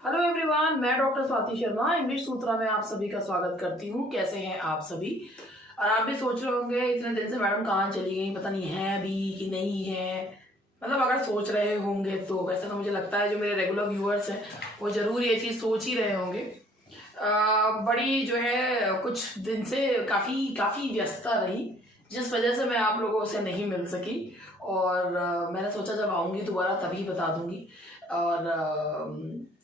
Hello everyone, मैं doctor Swati Sharma English सूत्रा में आप सभी का स्वागत करती हूँ। कैसे हैं आप सभी? और आप भी सोच रहे होंगे इतने दिन से मैडम कहाँ चली गई, पता नहीं है अभी कि नहीं है। मतलब अगर सोच रहे होंगे तो वैसे तो मुझे लगता है जो मेरे रेगुलर व्यूअर्स हैं वो जरूर ये चीज़ सोच ही रहे होंगे। बड़ी जो है कुछ दिन से काफ़ी काफ़ी व्यस्तता रही, जिस वजह से मैं आप लोगों से नहीं मिल सकी। और मैंने सोचा जब आऊँगी दोबारा तभी बता दूंगी। और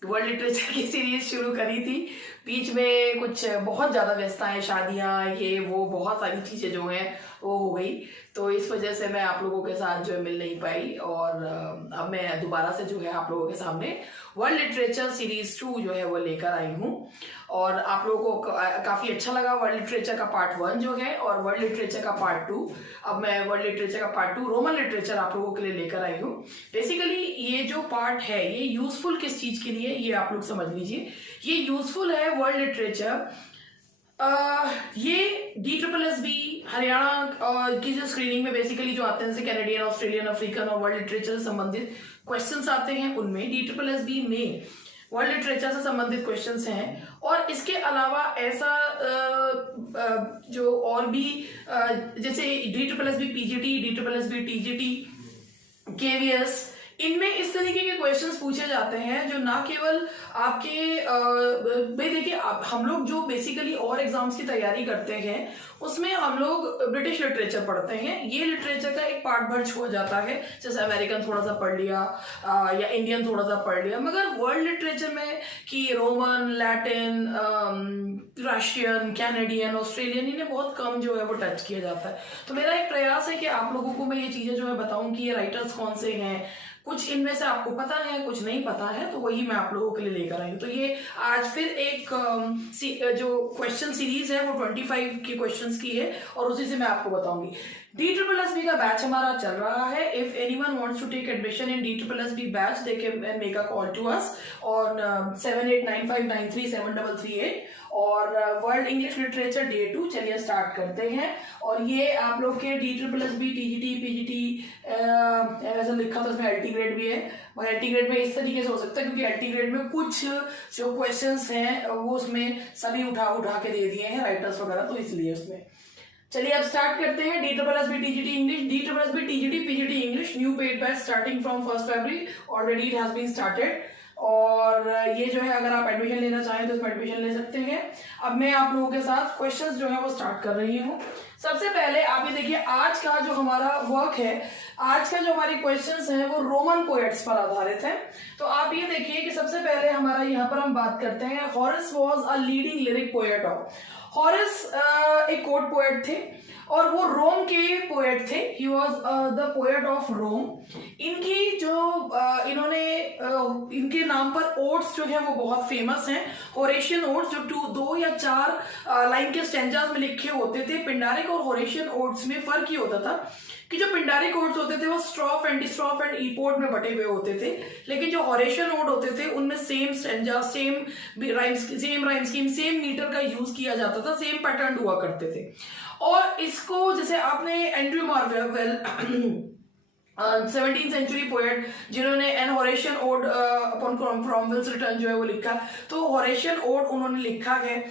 वर्ल्ड लिटरेचर की सीरीज शुरू करी थी, बीच में कुछ बहुत ज़्यादा व्यस्तताएं, शादियाँ, ये वो बहुत सारी चीज़ें जो हैं वो हो गई। तो इस वजह से मैं आप लोगों के साथ जो है मिल नहीं पाई। और अब मैं दोबारा से जो है आप लोगों के सामने वर्ल्ड लिटरेचर सीरीज 2 जो है वो लेकर आई हूँ। और आप लोगों को काफ़ी अच्छा लगा वर्ल्ड लिटरेचर का पार्ट 1 जो है, और वर्ल्ड लिटरेचर का पार्ट 2। अब मैं वर्ल्ड लिटरेचर का पार्ट 2 रोमन लिटरेचर आप लोगों के लिए लेकर आई हूँ। बेसिकली ये जो पार्ट है ये यूजफुल किस चीज़ के लिए, ये आप लोग समझ लीजिए। ये यूजफुल है वर्ल्ड लिटरेचर, ये DSSB हरियाणा की जो स्क्रीनिंग में बेसिकली जो आते हैं जैसे कैनेडियन, ऑस्ट्रेलियन, अफ्रीकन और वर्ल्ड लिटरेचर से संबंधित क्वेश्चंस आते हैं, उनमें DSSB में वर्ल्ड लिटरेचर से संबंधित क्वेश्चंस हैं। और इसके अलावा ऐसा जो और भी जैसे DSSB PGT, DSSB TGT, KVS, इनमें इस तरीके के क्वेश्चंस पूछे जाते हैं जो ना केवल आपके भाई देखिए, हम लोग जो बेसिकली और एग्जाम्स की तैयारी करते हैं उसमें हम लोग ब्रिटिश लिटरेचर पढ़ते हैं, ये लिटरेचर का एक पार्ट भर हो जाता है। जैसे अमेरिकन थोड़ा सा पढ़ लिया या इंडियन थोड़ा सा पढ़ लिया, मगर वर्ल्ड लिटरेचर में कि Roman, Latin, Russian, Canadian, Australian, इन्हें बहुत कम जो है वो टच किया जाता है। तो मेरा एक प्रयास है कि आप लोगों को मैं ये चीजें जो है बताऊं कि ये राइटर्स कौन से हैं। कुछ इनमें से आपको पता है, कुछ नहीं पता है, तो वही मैं आप लोगों के लिए लेकर आई हूँ। तो ये आज फिर एक जो क्वेश्चन सीरीज है वो 25 के क्वेश्चंस की है, और उसी से मैं आपको बताऊंगी। DSSB का बैच हमारा चल रहा है। If anyone wants to take admission in DSSB batch, they can make a call to us on 7895937338। और वर्ल्ड इंग्लिश लिटरेचर डे 2 चलिए स्टार्ट करते हैं। और ये आप लोग के DSSB TGT PGT ऐसा लिखा था, उसमें LT ग्रेड भी है, मगर LT ग्रेड में इस तरीके से हो सकता है क्योंकि LT ग्रेड में कुछ जो क्वेश्चंस हैं वो उसमें सभी उठा उठा के दे दिए हैं राइटर्स वगैरह, तो इसलिए उसमें। चलिए अब स्टार्ट करते हैं। DSSB TGT English, DSSB TGT PGT English new paid batch starting from 1 February, already it has been started. और ये जो है अगर आप एडमिशन लेना चाहें तो इसमें एडमिशन ले सकते हैं। अब मैं आप लोगों के साथ क्वेश्चंस जो है वो स्टार्ट कर रही हूँ। सबसे पहले आप ये देखिए, आज का जो हमारा वर्क है, आज का जो हमारे क्वेश्चंस हैं वो रोमन पोएट्स पर आधारित है। तो आप ये देखिए कि सबसे पहले हमारा यहाँ पर हम बात करते हैं, Horace was a leading lyric poet of. Horace एक कोर्ट पोएट थे और वो रोम के पोएट थे। He was the poet of Rome. इनकी जो इन्होंने इनके नाम पर ओड्स जो है वो बहुत फेमस हैं। होरेशियन ओड्स जो 2 या 4 लाइन के स्टेंजास में लिखे होते थे। पिंडारिक और होरेशियन ओड्स में फर्क ही होता था कि जो पिंडारिक ओड्स होते थे वो स्ट्रॉफ एंड डिस्ट्रॉफ एंड ईपोर्ट में बटे हुए होते थे, लेकिन जो होरेशियन ओड होते थे उनमें same stanza, same rhyme scheme, same metre का यूज किया जाता था, सेम पैटर्न हुआ करते थे। और इसको जैसे आपने Andrew Marvell 17th century poet जिन्होंने an Horatian ode upon Cromwell's return जो है वो लिखा, तो होरेशियन ओड उन्होंने लिखा है।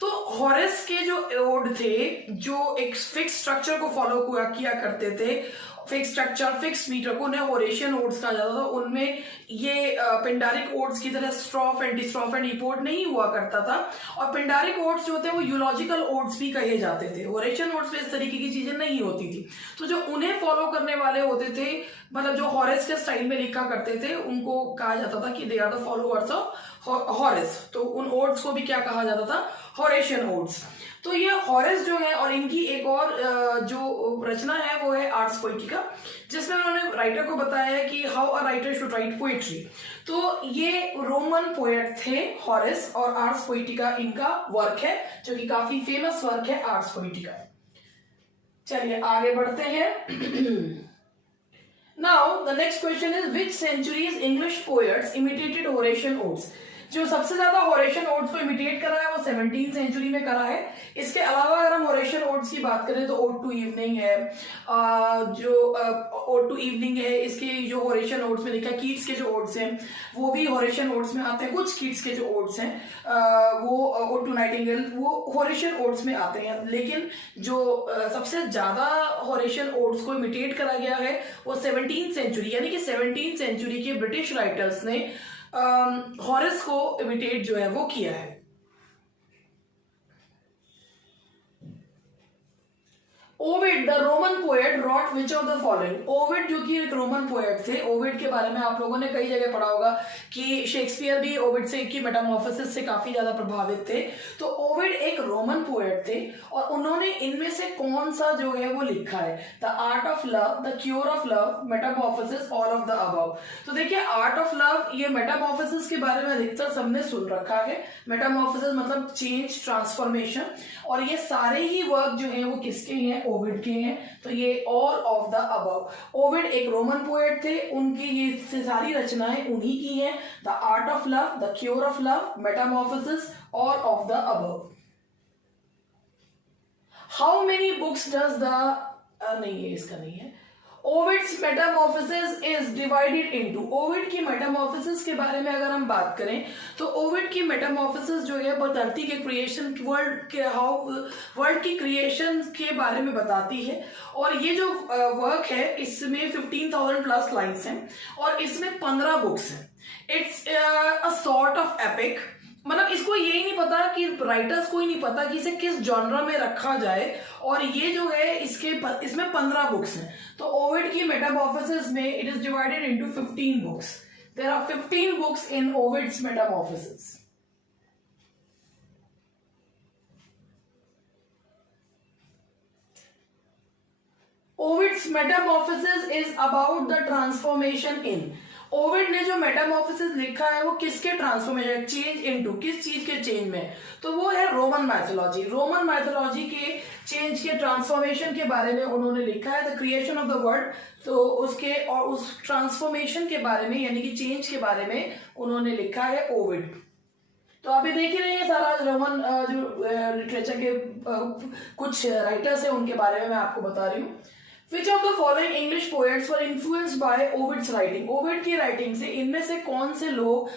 तो हॉरेस के जो ओड थे जो एक फिक्स स्ट्रक्चर को फॉलो किया करते थे, फिक्स स्ट्रक्चर, फिक्स मीटर को, उन्हें होरेशियन ओड्स कहा जाता था। उनमें ये पिंडारिक ओड्स की तरह स्ट्रॉफ एंड डिस्ट्रॉफ एंड ईपोर्ट नहीं हुआ करता था। और पिंडारिक ओड्स जो होते हैं वो यूलॉजिकल ओड्स भी कहे जाते थे। होरेशियन ओड्स में इस तरीके की चीजें नहीं होती थी। तो जो उन्हें फॉलो करने वाले होते थे, मतलब जो हॉरेस के स्टाइल में लिखा करते थे, उनको कहा जाता था कि they are the followers of Horace. तो उन ओड्स को भी क्या कहा जाता था? Horatian odes. तो ये हॉरेस जो है, और इनकी एक और जो रचना है वो है आर्स पोएटिका, जिसमें उन्होंने राइटर को बताया है कि how a writer should write poetry. तो ये रोमन पोएट थे हॉरेस, और आर्स पोएटिका इनका वर्क है जो कि काफी फेमस वर्क है, आर्स पोएटिका। चलिए आगे बढ़ते हैं। Now the next question is which centuries English poets imitated Horatian odes? जो सबसे ज्यादा होरेशियन ओड्स को इमिटेट करा है वो 17वीं सेंचुरी में करा है। इसके अलावा अगर हम होरेशियन ओड्स की बात करें तो ओड टू इवनिंग है, जो ओड टू इवनिंग है, इसके जो होरेशियन ओड्स में लिखा है, कीट्स के जो ओड्स हैं वो भी होरेशियन ओड्स में आते हैं। कुछ कीट्स के जो ओड्स हैं वो ओड टू नाइटिंगेल वो होरेशियन ओड्स में आते हैं। लेकिन जो सबसे ज्यादा होरेशियन ओड्स को इमिटेट करा गया है वो 17वीं सेंचुरी यानी कि 17वीं सेंचुरी के ब्रिटिश राइटर्स ने हॉरेस को इमिटेट जो है वो किया है। Ovid the Roman poet wrote which of the following. Ovid जो कि एक रोमन पोएट थे, ओविड के बारे में आप लोगों ने कई जगह पढ़ा होगा कि शेक्सपियर भी ओविड से की मेटामॉर्फोसिस से काफी ज्यादा प्रभावित थे। तो ओविड एक रोमन पोएट थे और उन्होंने इनमें से कौन सा जो है वो लिखा है, the art of love, the cure of love, metamorphosis, all of the above. तो देखिए आर्ट ऑफ लव, ये मेटामॉर्फोसिस के बारे में अधिकतर सबने सुन रखा है। मेटामॉर्फोसिस मतलब चेंज, ट्रांसफॉर्मेशन, और ये सारे ही वर्क जो है वो किसके हैं, ओविड के हैं। तो ये all of the above. Ovid एक रोमन पोएट थे, उनकी ये सारी रचनाएं उन्हीं की हैं। The art of love, the cure of love, metamorphosis, all of the above. How many books does the नहीं, ये इसका नहीं है। Ovid's metamorphosis is divided into. Ovid की मेटामॉर्फोसिस के बारे में अगर हम बात करें तो ओविड की मेटामॉर्फोसिस जो है वो धरती के क्रिएशन, वर्ल्ड की क्रिएशन के बारे में बताती है। और ये जो वर्क है इसमें 15,000 प्लस लाइन्स हैं और इसमें 15 बुक्स हैं। It's a sort of epic, मतलब इसको यही नहीं पता कि राइटर्स को ही नहीं पता कि इसे किस जॉनरा में रखा जाए। और ये जो है इसमें 15 बुक्स हैं। तो ओविड की मेटामॉर्फोसिस में it is divided into 15 books. There are 15 books in Ovid's metamorphosis. Ovid's metamorphosis is about the transformation in. Ovid ने जो मेटामॉर्फोसिस लिखा है वो किसके ट्रांसफॉर्मेशन, चेंज इनटू, किस चीज के चेंज में, तो वो है रोमन मैथोलॉजी। रोमन मैथोलॉजी के चेंज के, ट्रांसफॉर्मेशन के बारे में उन्होंने लिखा है, the creation of the world. तो उसके और उस ट्रांसफॉर्मेशन के बारे में यानी कि चेंज के बारे में उन्होंने लिखा है ओविड। तो अभी देख ही रहे हैं सारा रोमन जो लिटरेचर के कुछ राइटर्स हैं उनके बारे में मैं आपको बता रही हूँ। Which of the following English poets were influenced by Ovid's writing? Ovid की राइटिंग से इनमें से कौन से लोग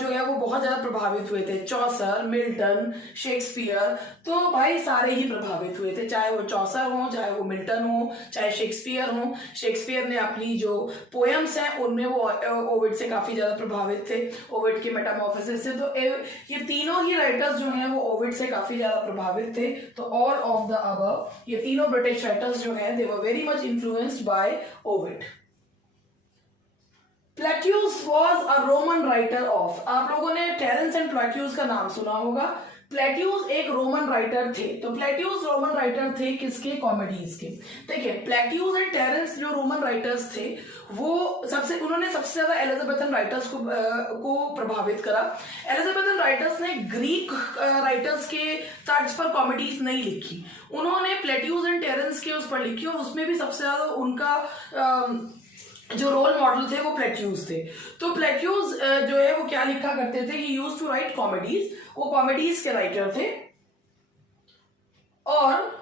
जो है वो बहुत ज्यादा प्रभावित हुए थे? चौसर, मिल्टन, शेक्सपियर। तो भाई सारे ही प्रभावित हुए थे, चाहे वो चौसर हो, चाहे वो मिल्टन हो, चाहे शेक्सपियर हो। शेक्सपियर ने अपनी जो पोएम्स हैं उनमें वो ओविड से काफी ज्यादा प्रभावित थे, ओविड के मेटामॉर्फोसिस से। तो ये तीनों ही राइटर्स जो हैं वो ओविड से काफी ज्यादा प्रभावित थे। तो ऑल ऑफ द अबव, ये तीनों ब्रिटिश राइटर्स जो हैं दे वर very much influenced by Ovid. Plautius was a Roman writer of। आप लोगों ने टेरेंस एंड प्लेट्यूस का नाम सुना होगा। प्लेट्यूस एक रोमन राइटर थे। तो प्लेट्यूस रोमन राइटर थे किसके, कॉमेडीज के। देखिए प्लेट्यूस एंड टेरेंस जो रोमन राइटर्स थे वो उन्होंने सबसे ज्यादा एलिजाबेथन राइटर्स को प्रभावित करा। एलिजाबेथन राइटर्स ने ग्रीक राइटर्स के तर्ज पर कॉमेडीज नहीं लिखी, उन्होंने प्लेट्यूस एंड टेरेंस के उस पर लिखी और उसमें भी सबसे ज्यादा उनका जो रोल मॉडल थे वो प्लेट्यूस थे। तो प्लेट्यूस जो है वो क्या लिखा करते थे, he used to write comedies, वो कॉमेडीज के राइटर थे। और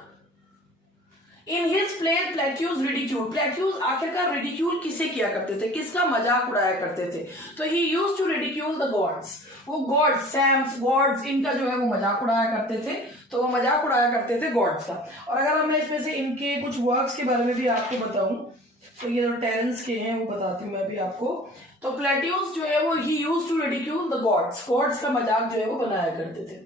in his play Plautus ridicule, Plautus आखिरकार रिडिक्यूल किसे किया करते थे, किसका मजाक उड़ाया करते थे? तो he used to ridicule the gods, वो गॉड्स, सैम्स, गॉड्स, इनका जो है वो मजाक उड़ाया करते थे। तो वो मजाक उड़ाया करते थे गॉड्स का। और अगर मैं इसमें से इनके कुछ वर्क्स के बारे में भी आपको बताऊं तो ये जो टेरेंस के हैं वो बताती हूँ मैं भी आपको। तो प्लेट्यूस जो है वो he used to ridicule the gods, gods का मजाक जो है वो बनाया करते थे।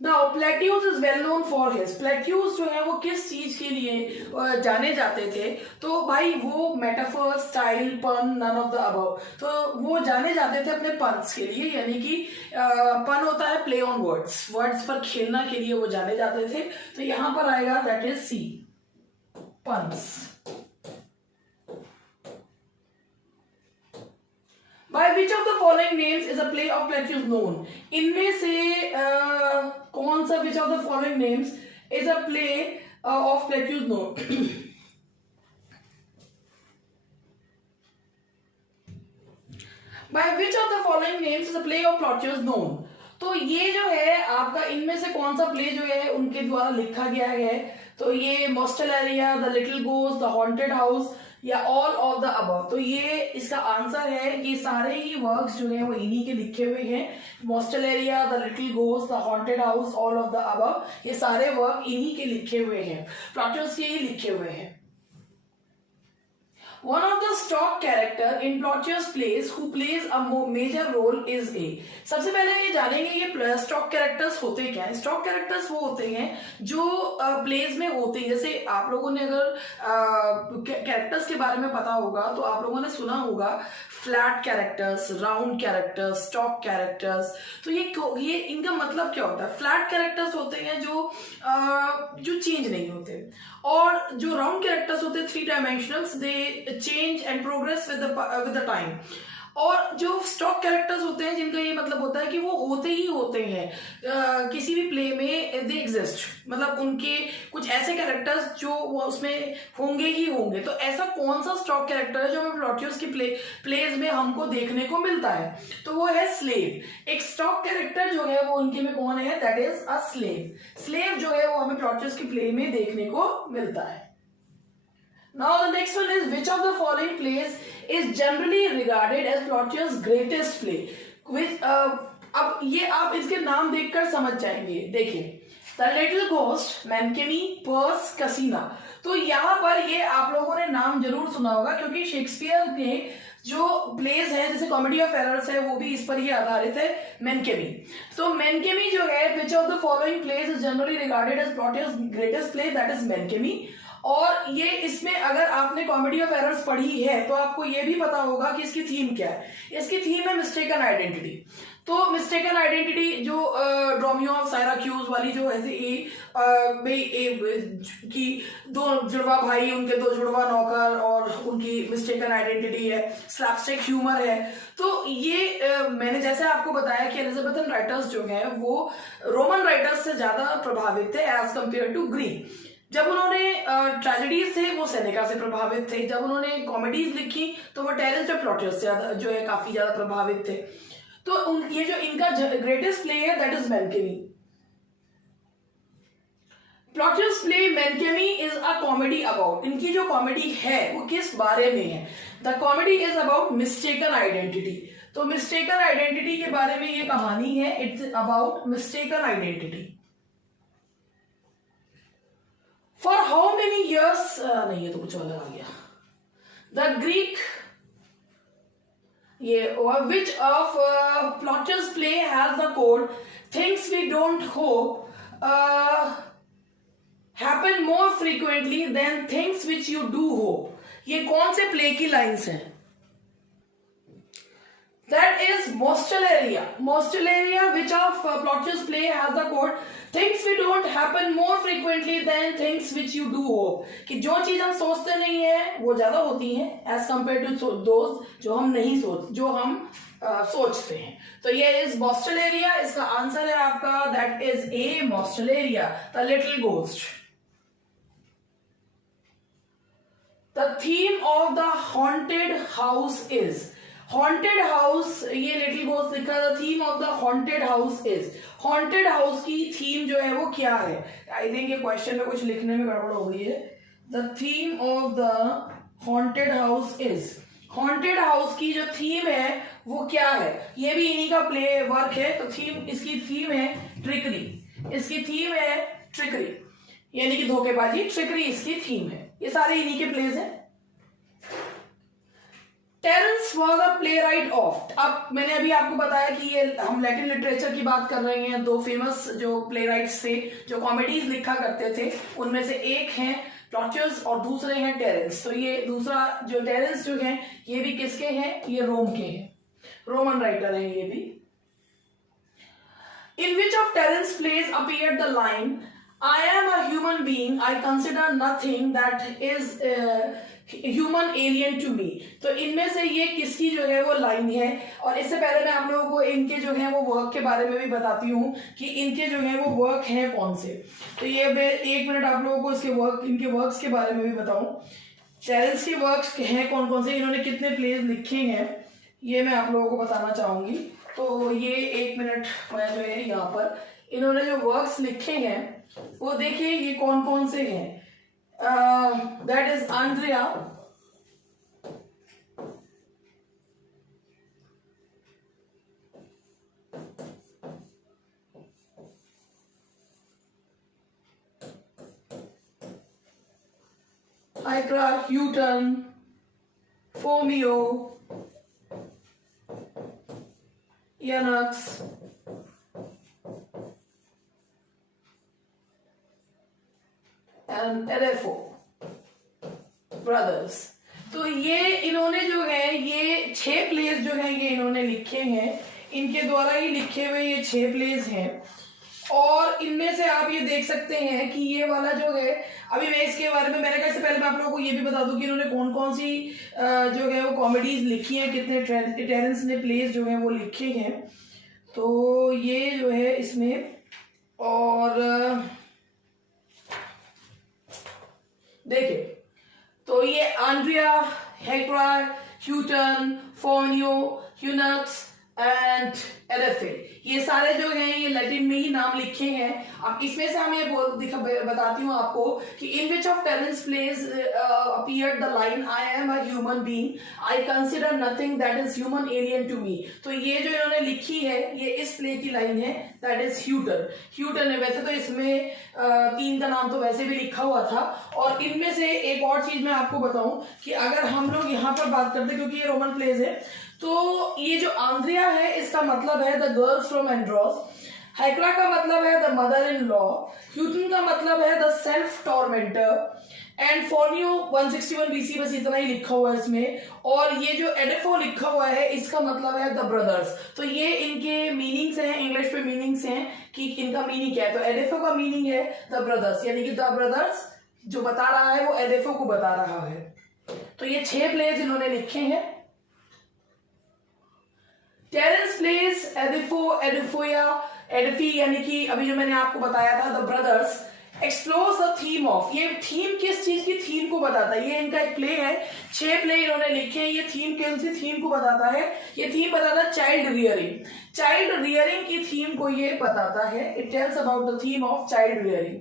Now Plautus is well known for his, Plautus जो है वो किस चीज के लिए जाने जाते थे? तो भाई वो मेटाफर, स्टाइल, पन, नन ऑफ द अबव। तो वो जाने जाते थे अपने पंस के लिए, यानी कि पन होता है प्ले ऑन वर्ड्स, वर्ड्स पर खेलना के लिए वो जाने जाते थे। तो यहां पर आएगा that is C, puns. By which of the following names is a play of Plautius known? इनमें से कौन सा which of the following names is a play of Plautius known? By which of the following names is a play of Plautius known. तो ये जो है आपका इनमें से कौन सा प्ले जो है उनके द्वारा लिखा गया है, तो ये Mostellaria, the little ghost, the haunted house या ऑल ऑफ द अबव। तो ये इसका आंसर है कि सारे ही वर्क्स जो है वो इन्हीं के लिखे हुए हैं। Mostellaria, the little ghost, the haunted house, all of the above, ये सारे वर्क इन्हीं के लिखे हुए हैं, प्लॉटियस के ही लिखे हुए हैं। One of the stock character in Plautus plays who plays a major role is A। सबसे पहले ये जानेंगे ये स्टॉक कैरेक्टर्स होते क्या है। स्टॉक कैरेक्टर्स वो होते हैं जो प्लेज में होते हैं। जैसे आप लोगों ने अगर कैरेक्टर्स के बारे में पता होगा तो आप लोगों ने सुना होगा flat characters, round characters, stock characters. तो ये इनका मतलब क्या होता है। फ्लैट कैरेक्टर्स होते हैं जो चेंज नहीं होते, और जो राउंड कैरेक्टर्स होते हैं 3 dimensionals, they change and progress with the time. और जो स्टॉक कैरेक्टर्स होते हैं जिनका ये मतलब होता है कि वो होते ही होते हैं, किसी भी प्ले में दे एग्जिस्ट, मतलब उनके कुछ ऐसे कैरेक्टर्स जो वो उसमें होंगे ही होंगे। तो ऐसा कौन सा स्टॉक कैरेक्टर है जो हमें प्लॉटियस की प्लेज में हमको देखने को मिलता है, तो वो है स्लेव। एक स्टॉक कैरेक्टर जो है वो उनके में कौन है, that is a slave. Slave जो है वो हमें प्लॉटियस की प्ले में देखने को मिलता है। Now the next one is which of the following plays is generally regarded as Plautus' greatest play? Which अब ये आप इसके नाम देखकर समझ जाएंगे। देखिए, The Little Ghost, मैनकेमी, पर्स, कसीना। तो यहाँ पर ये आप लोगों ने नाम जरूर सुना होगा क्योंकि शेक्सपियर ने जो प्लेज है जैसे कॉमेडी ऑफ एरर्स है वो भी इस पर ही आधारित है, मैनकेमी। तो मैनकेमी जो है which of the following plays is generally regarded as Plautius greatest play, that is Menaechmi. और ये इसमें अगर आपने कॉमेडी ऑफ एरर्स पढ़ी है तो आपको ये भी पता होगा कि इसकी थीम क्या है। इसकी थीम है मिस्टेकन आइडेंटिटी। तो मिस्टेकन आइडेंटिटी जो रोमियो ऑफ साइराक्यूज वाली जो ऐसे कि 2 जुड़वा भाई, उनके 2 जुड़वा नौकर और उनकी मिस्टेकन आइडेंटिटी है, स्लैपस्टिक ह्यूमर है। तो ये मैंने जैसे आपको बताया कि एलिजाबेथन राइटर्स जो है वो रोमन राइटर्स से ज्यादा प्रभावित थे एज कंपेयर टू ग्रीक। जब उन्होंने ट्रेजेडीज थे वो सेनेका से प्रभावित थे, जब उन्होंने कॉमेडीज लिखी तो वो टेरेंस ऑफ प्लॉटियस से जो है काफी ज्यादा प्रभावित थे। तो ये जो इनका ग्रेटेस्ट प्ले है that is Menaechmi. Plautius play Menaechmi is a comedy about, इनकी जो कॉमेडी है वो किस बारे में है, the comedy is about mistaken identity. तो मिस्टेकन आइडेंटिटी के बारे में ये कहानी है, it's about mistaken identity. For how many years नहीं, ये तो कुछ अलग आ गया। The Greek, which of Plautus' play has the code things we don't hope happen more frequently than things which you do hope? ये कौन से प्ले की लाइन्स हैं? That is Mostellaria. Mostellaria, which of Plautus' play has the code things we don't happen more frequently than things which you do hope। कि जो चीज हम सोचते नहीं है वो ज्यादा होती है as compared to those जो हम नहीं सोचते हैं। तो ये इज Mostellaria, इसका आंसर है आपका that is A, Mostellaria, the little ghost। The theme of the haunted house is, haunted house, ये लिटिल गोस्ट लिखा है। Theme of the haunted house is, haunted house की थीम जो है वो क्या है। आई थिंक ये क्वेश्चन में कुछ लिखने में गड़बड़ हो गई है। The theme of the haunted house is, haunted house की जो थीम है वो क्या है। ये भी इन्हीं का प्ले वर्क है। तो थीम, इसकी थीम है ट्रिकरी, इसकी थीम है ट्रिकरी यानी कि धोखेबाजी, ट्रिकरी इसकी थीम है। ये सारे इन्हीं के प्लेज हैं। Terence was a playwright of, अब मैंने अभी आपको बताया कि ये हम लैटिन लिटरेचर की बात कर रहे हैं। 2 फेमस जो प्ले राइट्स थे जो कॉमेडीज लिखा करते थे उनमें से एक हैं प्लॉटियस और दूसरे हैं टेरेंस। तो ये दूसरा जो टेरेंस जो है ये भी किसके हैं, ये रोम के हैं, रोमन राइटर हैं ये भी। In which of Terence plays appeared the line I am a human being, I consider nothing that is human alien to me। तो इनमें से ये किसकी जो है वो लाइन है। और इससे पहले मैं आप लोगों को इनके जो है वो वर्क के बारे में भी बताती हूँ कि इनके जो है वो वर्क हैं कौन से। तो ये 1 मिनट आप लोगों को इनके वर्क्स के बारे में भी बताऊं। टेरेंस के वर्क्स हैं कौन कौन से, इन्होंने कितने प्लेज लिखे हैं। ये मैं आप लोगों को बताना चाहूंगी। तो ये 1 मिनट मैं जो है यहाँ पर इन्होंने जो वर्क्स लिखे हैं वो देखिए ये कौन कौन से हैं। That is Andria, Hydra, Houghton, Phomio, Yonucks, and Adelphoe brothers. तो ये इन्होंने जो है ये 6 प्लेस जो है ये इन्होंने लिखे हैं, इनके द्वारा ही लिखे हुए ये 6 प्लेस हैं। और इनमें से आप ये देख सकते हैं कि ये वाला जो है, अभी मैं इसके बारे में, मैंने कहा से पहले मैं आप लोगों को ये भी बता दूं कि इन्होंने कौन कौन सी जो है वो कॉमेडीज लिखी हैं, कितने टेरेंस ने प्लेस जो है वो लिखे हैं। तो ये जो है इसमें, और देखिए तो ये आंड्रिया, हेक्रा, ह्यूटन, फोनियो, ह्यूनक्स एंड एलेफे, ये सारे जो हैं ये लैटिन में ही नाम लिखे हैं। अब इसमें से हम ये बताती हूँ आपको कि in which of Terence plays appeared the line I am a human being, I consider nothing that is human alien to me. तो ये जो इन्होंने लिखी है ये इस प्ले की लाइन है, दैट इज ह्यूटन। ह्यूटन है, वैसे तो इसमें 3 का नाम तो वैसे भी लिखा हुआ था। और इनमें से एक और चीज मैं आपको बताऊं कि अगर हम लोग यहाँ पर बात करते, क्योंकि ये रोमन प्लेस है, तो ये जो आंद्रिया है इसका मतलब है द गर्ल्स फ्रॉम एंड्रोस, हाइक्रा का मतलब है the mother in law, Houghton का मतलब है द सेल्फ टॉर्मेंटर, एंड फोनियो 161 बीसी, बस इतना ही लिखा हुआ है इसमें। और ये जो एडेफो लिखा हुआ है इसका मतलब है द ब्रदर्स। तो ये इनके मीनिंग्स हैं, इंग्लिश में मीनिंग्स हैं कि इनका मीनिंग क्या है। तो एडेफो का मीनिंग है द ब्रदर्स, यानी कि द ब्रदर्स जो बता रहा है वो एडेफो को बता रहा है। तो ये 6 प्लेस इन्होंने लिखे हैं। टेरेंस प्लेस, एडिफो, एडिफोया, एडिफी, यानी कि अभी जो मैंने आपको बताया था the brothers, explores the theme of, ये थीम किस चीज की थीम को बताता है। ये इनका एक प्ले है, 6 प्ले इन्होंने लिखे हैं। ये थीम कौन सी थीम को बताता है? ये थीम बताता है चाइल्ड रियरिंग, चाइल्ड रियरिंग की थीम को ये बताता है। It tells about the theme of child rearing.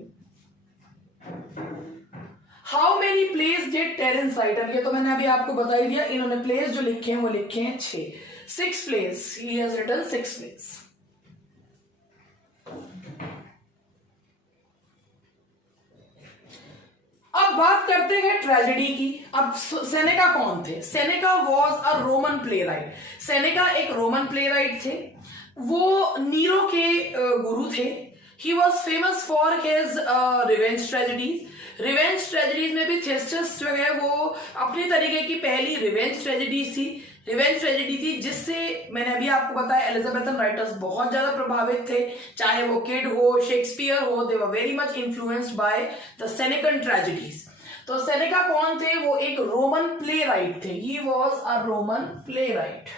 How many plays did Terence write? ये तो मैंने अभी आपको बता ही दिया, इन्होंने प्लेस जो लिखे हैं वो लिखे हैं 6 plays, he has written 6 plays. अब बात करते हैं ट्रेजेडी की। अब सेनेका कौन थे? Seneca was a Roman play right. Seneca एक रोमन प्ले राइट थे, वो नीरो के गुरु थे। He was famous for his revenge tragedies. Revenge tragedies में भी थेस्टस जो है वो अपनी तरीके की पहली रिवेंज ट्रेजेडीज थी। रिवेंज ट्रेजेडी थी जिससे मैंने अभी आपको बताया एलिजाबेथन राइटर्स बहुत ज्यादा प्रभावित थे, चाहे वो किड हो, शेक्सपियर हो, they were very much influenced by the Senecan tragedies. तो सेनेका कौन थे? वो एक रोमन प्ले राइट थे। He was a Roman playwright.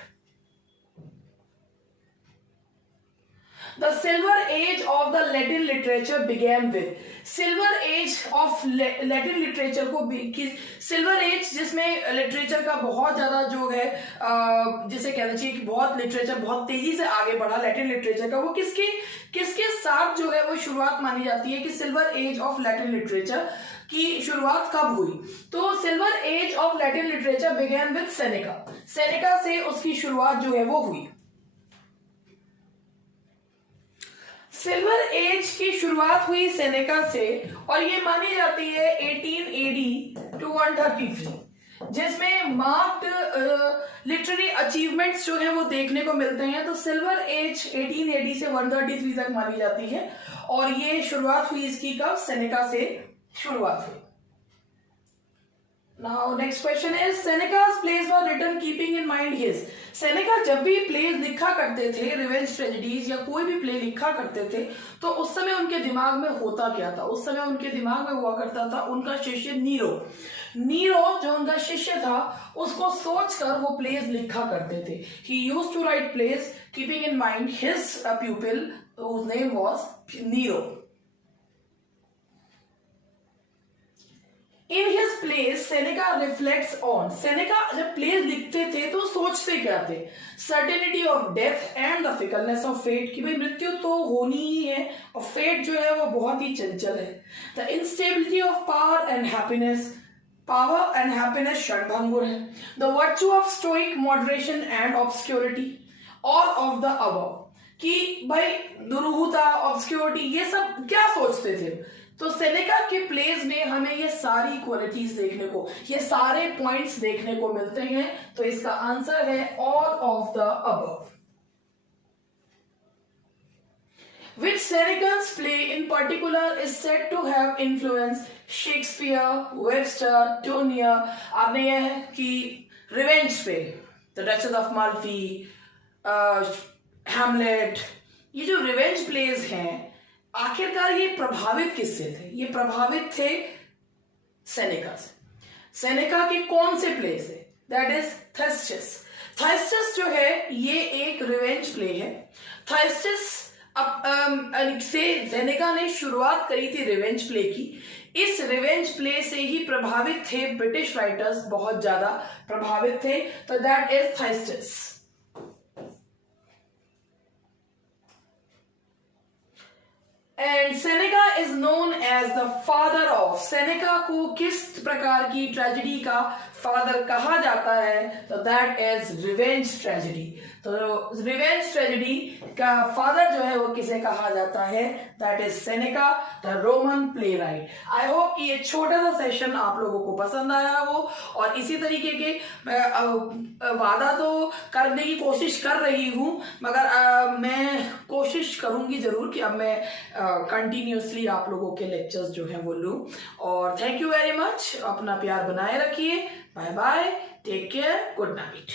The silver age of the Latin literature began with, silver age of Latin literature को, silver age जिसमें literature का बहुत ज्यादा जो है जिसे कहना चाहिए कि बहुत लिटरेचर बहुत तेजी से आगे बढ़ा लैटिन लिटरेचर का, वो किसके साथ जो है वो शुरुआत मानी जाती है कि silver age of Latin literature की शुरुआत कब हुई? तो silver age of Latin literature began with Seneca. Seneca से उसकी शुरुआत जो है वो हुई। सिल्वर एज की शुरुआत हुई सेनेका से और ये मानी जाती है 18 AD to 133, जिसमें मार्क्ड लिटरेरी अचीवमेंट्स जो है वो देखने को मिलते हैं। तो सिल्वर एज 18 AD से 133 तक मानी जाती है और ये शुरुआत हुई इसकी कब? सेनेका से शुरुआत हुई। Now next question is Seneca's plays were written keeping in mind his. Seneca जब भी प्लेज लिखा करते थे, रिवेंज ट्रेजेडीज या कोई भी प्ले लिखा करते थे, तो उस समय उनके दिमाग में होता क्या था? उस समय उनके दिमाग में हुआ करता था उनका शिष्य नीरो जो उनका शिष्य था उसको सोचकर वो प्लेज लिखा करते थे। He used to write plays keeping in mind his pupil whose name was Nero. In his plays Seneca reflects on, Seneca जब प्लेस लिखते थे तो सोचते क्या थे, certainty of death and the fickleness of fate, कि भाई मृत्यु तो होनी ही है और फेट जो है वो बहुत ही चंचल है। The instability of power and happiness, power and happiness क्षणभंगुर है। The virtue of stoic moderation and obscurity, all of the above, कि भाई दुरूहता, ऑब्सक्योरिटी, ये सब क्या सोचते थे। तो सेनेका के प्लेस में हमें ये सारी क्वालिटीज देखने को, ये सारे पॉइंट्स देखने को मिलते हैं। तो इसका आंसर है all of the above. Which Seneca's play in particular is said to have influenced Shakespeare, Webster, Turner? आपने यह है कि रिवेंज पे, the duchess of Malfi, Hamlet, ये जो रिवेंज प्लेज हैं आखिरकार ये प्रभावित किससे थे? ये प्रभावित थे सेनेका से। सेनेका के कौन से प्ले से? That is थेस्टिस। थेस्टिस जो है ये एक रिवेंज प्ले है। थेस्टिस से सेनेका ने शुरुआत करी थी रिवेंज प्ले की। इस रिवेंज प्ले से ही प्रभावित थे ब्रिटिश राइटर्स, बहुत ज्यादा प्रभावित थे। तो that is Thyestes. And Seneca is known as the father of, Seneca को किस प्रकार की ट्रेजेडी का फादर कहा जाता है? तो दैट इज रिवेंज ट्रेजेडी। तो रिवेंज ट्रेजेडी का फादर जो है वो किसे कहा जाता है? That is Seneca, the Roman play right. I hope कि ये छोटा सा सेशन आप लोगों को पसंद आया हो, और इसी तरीके के वादा तो करने की कोशिश कर रही हूं, मगर मैं कोशिश करूंगी जरूर कि अब मैं कंटिन्यूसली आप लोगों के लेक्चर्स जो है वो लूं। और थैंक यू वेरी मच, अपना प्यार बनाए रखिए। Bye bye, take care, good night.